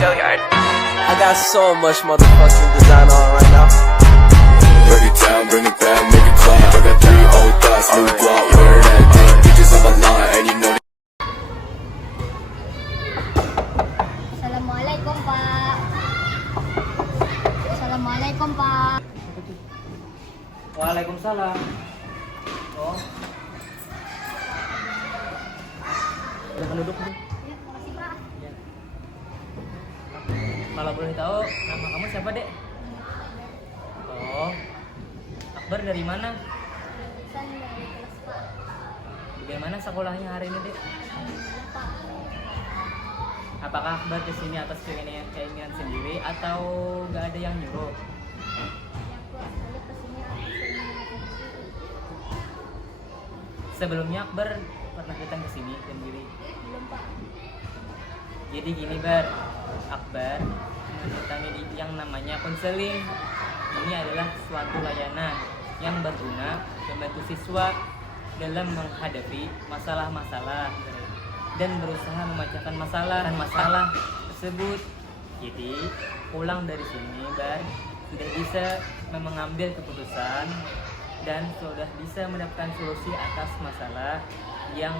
I got so much motherfucking design on right now. Break it down, bring it back, make it clap. I got 3 old thoughts, new guap, where that thing. Bitches on my line, and you know. Assalamualaikum Pak. Assalamualaikum Pak. Waalaikumsalam. Oh. Silahkan duduk. Bu. Ya, makasih Pak. Ya. Kalau boleh tahu nama kamu siapa, Dek? Oh. Akbar dari mana? Lulusan dari kelas Pak. Bagaimana sekolahnya hari ini, Dek? Alhamdulillah Pak. Apakah Akbar kesini atas keinginan sendiri atau nggak ada yang nyuruh? Ya Pak, saya kesini atas keinginan sendiri. Sebelumnya Akbar pernah datang ke sini sendiri. Belum Pak. Jadi gini Bar, Akbar mendatangi yang namanya konseling. Ini adalah suatu layanan yang berguna membantu siswa dalam menghadapi masalah-masalah dan berusaha memecahkan masalah tersebut. Jadi pulang dari sini Bar sudah bisa mengambil keputusan dan sudah bisa mendapatkan solusi atas masalah yang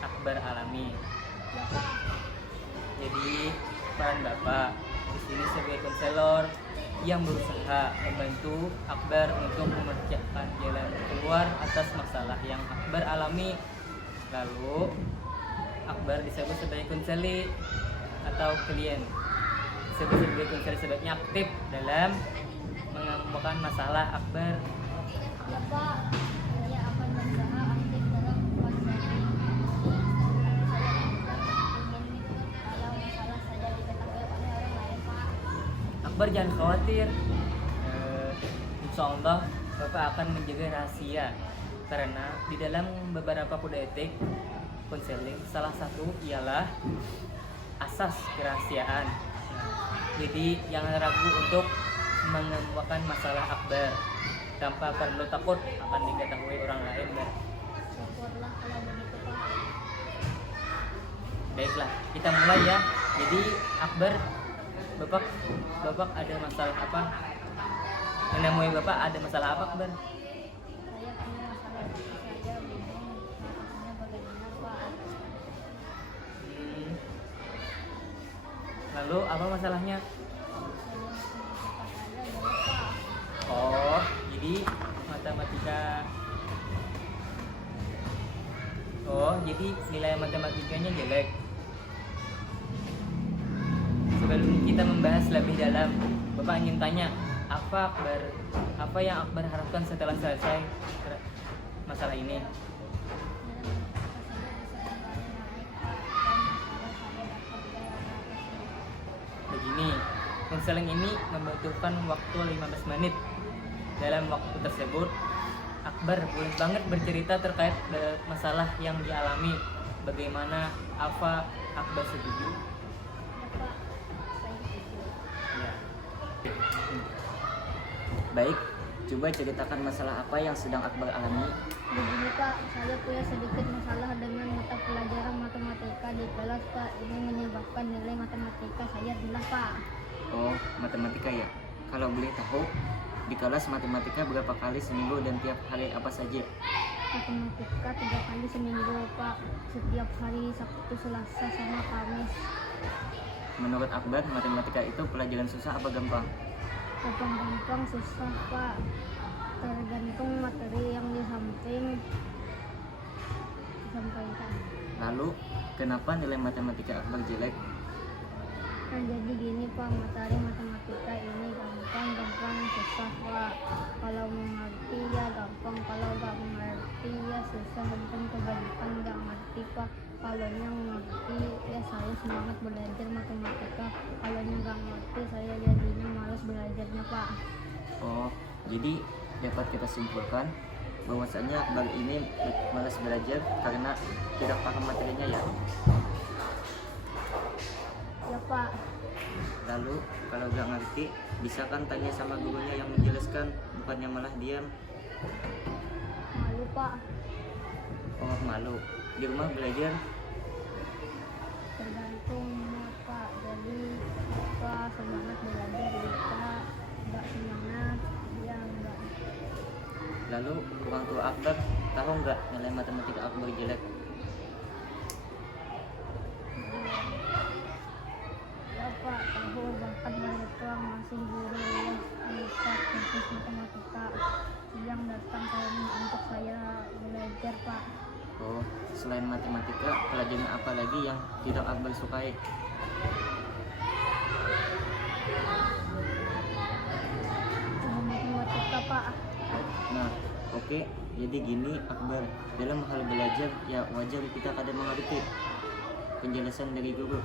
Akbar alami. Ya Pak. Jadi peran Bapak di sini sebagai konselor yang berusaha membantu Akbar untuk memecahkan jalan keluar atas masalah yang Akbar alami. Lalu Akbar disebut sebagai konseli atau klien. Disebut sebagai konseli sebaiknya aktif dalam mengemukakan masalah Akbar. Ya Pak. Saya akan berusaha aktif dalam konseling. Kalau masalah saya diketahui oleh orang lain Pak. Akbar jangan khawatir. Insya Allah Bapak akan menjaga rahasia karena di dalam beberapa kode etik konseling salah satu ialah asas kerahasiaan. Jadi jangan ragu untuk mengemukakan masalah Akbar tanpa perlu takut akan diketahui orang lain. Syukurlah kalau begitu Pak. Baiklah, kita mulai ya. Jadi Akbar, Bapak ada masalah apa? Menemui Bapak ada masalah apa, Akbar? Saya punya masalah diri saya bingung mengatasinya bagaimana Pak. Lalu apa masalahnya? Saya adalah Pak. Oh, jadi matematika. Oh, jadi nilai matematikanya jelek. Sebelum kita membahas lebih dalam, Bapak ingin tanya, apa yang Akbar harapkan setelah selesai masalah ini? Begini, konseling ini membutuhkan waktu 15 menit. Dalam waktu tersebut, Akbar boleh banget bercerita terkait masalah yang dialami. Bagaimana Akbar setuju? Ya. Baik, coba ceritakan masalah apa yang sedang Akbar alami. Begini Pak, saya punya sedikit masalah dengan mata pelajaran matematika di kelas Pak. Ini menyebabkan nilai matematika saya rendah Pak. Oh, matematika ya. Kalau boleh tahu, di kelas matematika berapa kali seminggu dan tiap hari apa saja? Matematika 3 kali seminggu Pak. Setiap hari Sabtu, Selasa, sama Kamis. Menurut Akbar, matematika itu pelajaran susah apa gampang? Gampang-gampang susah Pak. Tergantung materi yang disampaikan. Lalu, kenapa nilai matematika Akbar jelek? Nah, jadi gini Pak, materi matematika ini gampang susah Pak. Kalau mengerti ya gampang, kalau gak mengerti ya susah. Dan kebanyakan gak ngerti Pak. Kalau yang ngerti ya saya semangat belajar matematika. Kalau yang gak ngerti saya jadinya malas belajarnya Pak. Oh, jadi dapat kita simpulkan bahwasanya Akbar ini malas belajar karena tidak paham materinya ya. Ya Pak. Lalu kalau gak ngerti, bisa kan tanya sama gurunya yang menjelaskan, bukannya malah diam. Malu Pak. Oh, malu. Di rumah belajar Tergantung Pak. Jadi kita semangat belajar, kita nggak semangat, dia nggak. Lalu orang tua Akbar tahu nggak nilai matematika Akbar jelek? Ya Pak, tahu bahkan mereka masih guru privat khusus matematika yang datang ke rumah untuk saya belajar Pak. Oh, selain matematika, pelajaran apa lagi yang tidak Akbar sukai? Matematika Pak. Nah, oke. Jadi gini Akbar, dalam hal belajar ya wajar kita kadang mengerti penjelasan dari guru.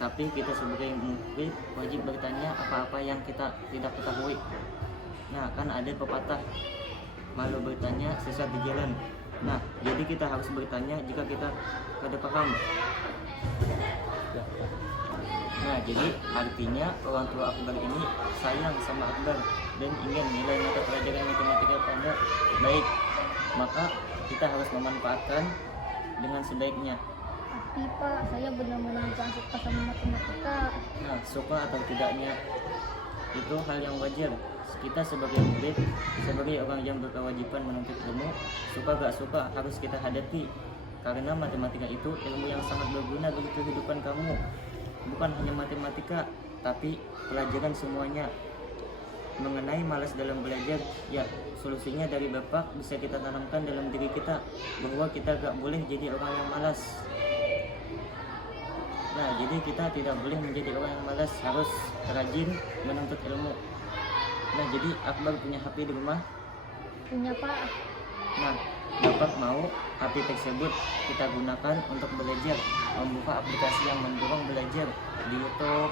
Tapi kita sebagai murid wajib bertanya apa-apa yang kita tidak ketahui. Nah, kan ada pepatah, malu bertanya sesat di jalan. Nah, jadi kita harus bertanya jika kita kada paham. Nah, jadi artinya orang tua Akbar ini sayang sama Akbar dan ingin nilai mata pelajaran matematika pada baik. Maka kita harus memanfaatkan dengan sebaiknya. Tapi Pak, saya benar-benar suka sama matematika. Nah, suka atau tidaknya itu hal yang wajar. Kita sebagai murid, sebagai orang yang berkewajiban menuntut ilmu, suka gak suka harus kita hadapi. Karena matematika itu ilmu yang sangat berguna bagi kehidupan kamu. Bukan hanya matematika, tapi pelajaran semuanya. Mengenai malas dalam belajar, ya solusinya dari Bapak bisa kita tanamkan dalam diri kita bahwa kita gak boleh jadi orang yang malas. Nah, jadi kita tidak boleh menjadi orang yang malas, harus rajin menuntut ilmu. Nah, jadi Akbar punya HP di rumah. Punya Pak. Nah, Bapak mau HP tersebut kita gunakan untuk belajar, membuka aplikasi yang mendorong belajar di YouTube.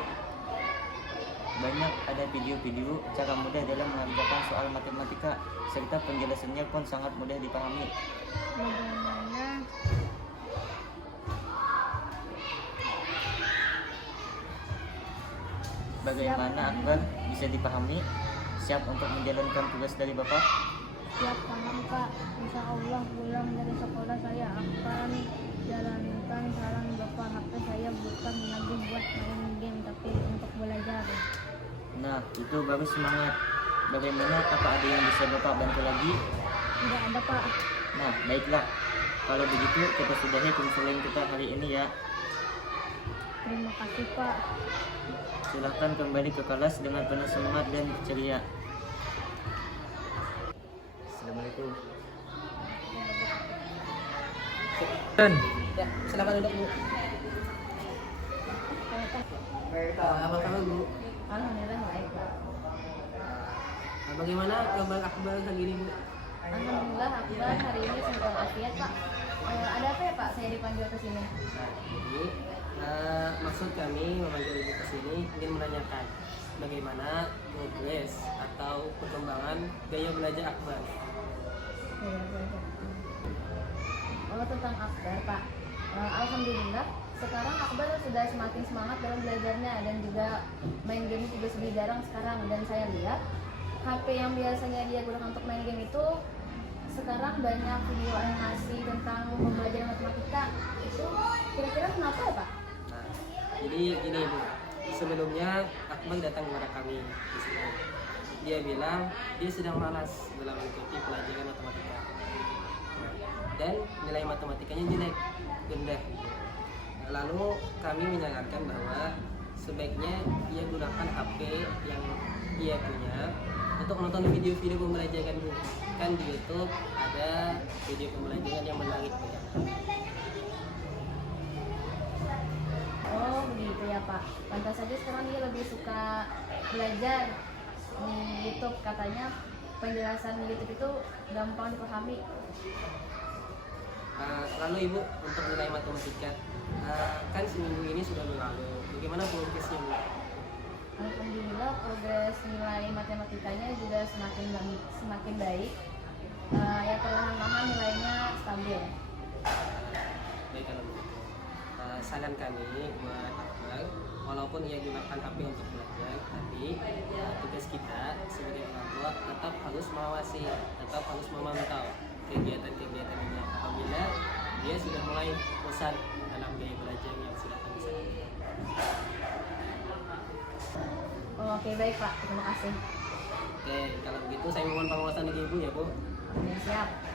Banyak ada video-video cara mudah dalam mengerjakan soal matematika, serta penjelasannya pun sangat mudah dipahami. Bagaimana Akbar bisa dipahami? Siap untuk menjalankan tugas dari Bapak? Siap paham Pak. Insya Allah pulang dari sekolah saya akan jalankan saran Bapak. HP saya bukan lagi buat main game, tapi untuk belajar. Nah, itu bagus, semangat. Bagaimana, apa ada yang bisa Bapak bantu lagi? Tidak ada Pak. Nah, baiklah. Kalau begitu kita sudahi konseling kita hari ini ya. Terima kasih Pak. Silahkan kembali ke kelas dengan penuh semangat dan ceria. Assalamualaikum. Ya, silakan duduk Bu. Apa kabar Bu? Alhamdulillah baik Pak. Bagaimana kabar Akbar hari ini Bu? Alhamdulillah Akbar hari ini semoga afiat Pak. Ada apa ya Pak? Saya dipanggil ke sini. Jadi maksud kami memanggil Ibu ke sini ingin menanyakan bagaimana progres atau perkembangan gaya belajar Akbar. Oh, tentang Akbar Pak. Alhamdulillah sekarang Akbar sudah semakin semangat dalam belajarnya dan juga main game juga lebih jarang sekarang, dan saya lihat HP yang biasanya dia gunakan untuk main game itu sekarang banyak video animasi tentang pembelajaran matematika. Itu kira-kira kenapa ya Pak? Nah, jadi gini Bu, sebelumnya Akbar datang kepada kami di sini. Dia bilang dia sedang malas dalam mengikuti pelajaran matematika. Nah, dan nilai matematikanya jelek, rendah. Lalu kami menyarankan bahwa sebaiknya dia gunakan HP yang dia punya untuk menonton video-video pembelajaran Bu. Kan di YouTube ada video pembelajaran yang menarik Bu. Oh begitu ya Pak. Pantas saja sekarang dia lebih suka belajar di YouTube, katanya penjelasan di YouTube itu gampang dipahami. Lalu Ibu, untuk nilai matematika kan seminggu ini sudah berlalu. Bagaimana progresnya Bu? Alhamdulillah progres nilai matematikanya juga semakin baik. Ya perlahan-lahan nilainya stabil. Baik kalau begitu. Saran kami buat Akbar, walaupun ia gunakan HP untuk belajar, tapi tugas kita sebagai orang tua tetap harus mengawasi, tetap harus memantau kegiatan-kegiatannya. Apabila dia sudah mulai bosan dalam gaya belajar yang sudah kami sampaikan. Oke, baik Pak. Terima kasih. Oke, kalau begitu saya mohon pengawasan dari Ibu ya, Bu. Siap.